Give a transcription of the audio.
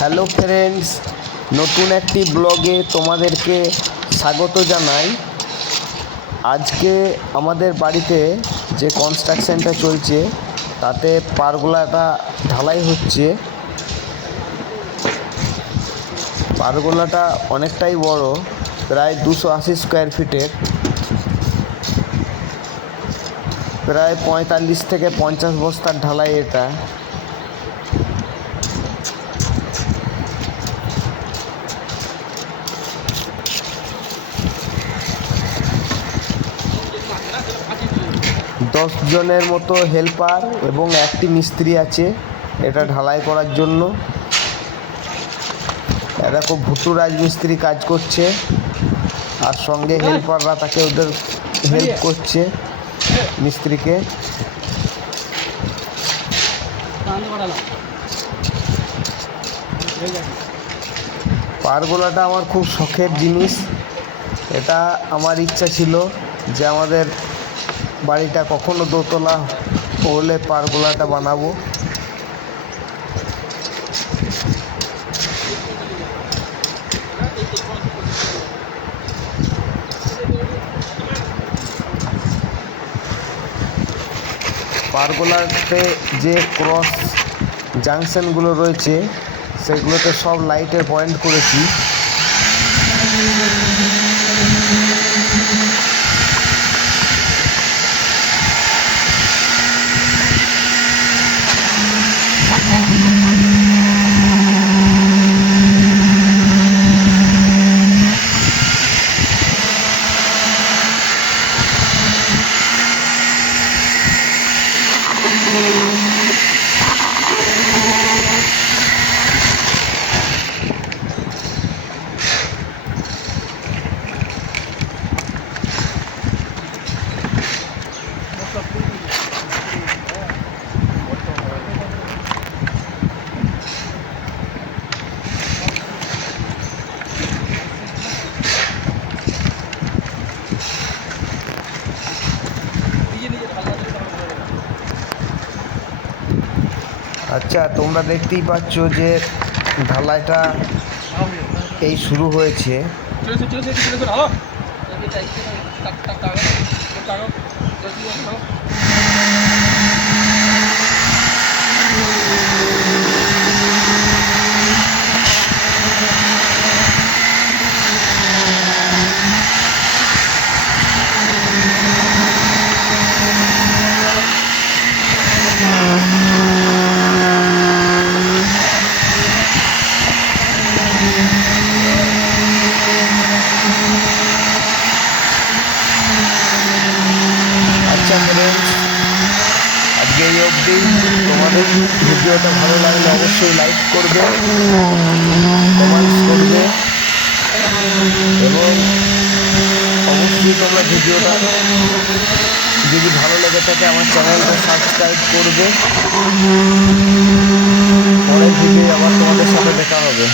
Hello friends, নতুন একটি ব্লগে তোমাদেরকে স্বাগত জানাই। আজকে আমাদের বাড়িতে যে কনস্ট্রাকশনটা চলছে তাতে পারগোলাটা ঢালাই হচ্ছে। পারগোলাটা অনেকটাই বড়, প্রায় 280 স্কোয়ার ফিটের, প্রায় 45 থেকে 50 বস্তার ঢালাই এটা। দশ জনের মতো হেল্পার এবং একটি মিস্ত্রি আছে এটা ঢালাই করার জন্য। দেখো ভুট্টু রাজমিস্ত্রি কাজ করছে আর সঙ্গে হেল্পাররা তাকে ওদের হেল্প করছে মিস্ত্রিকে। পারগোলাটা আমার খুব শখের জিনিস। এটা আমার ইচ্ছা ছিল যে আমাদের বাড়িটা কখনো দোতলা হলে পারগোলাটা বানাবো। পারগোলাতে যে ক্রস জাংশনগুলো রয়েছে সেগুলোতে সব লাইটের পয়েন্ট করেছি। আচ্ছা, তোমরা দেখতেই পাচ্ছ যে ঢালাইটা এই শুরু হয়েছে। আচ্ছা ফ্রেন্ডস, আজকে এই অবধি। তোমাদের ভিডিওটা ভালো লাগলে অবশ্যই লাইক করবে, কমেন্টস করবে এবং অবশ্যই তোমরা ভিডিওটা যদি ভালো লেগে থাকে আমার চ্যানেলটা সাবস্ক্রাইব করবে। পরের ভিডিও আবার তোমাদের সাথে দেখা হবে।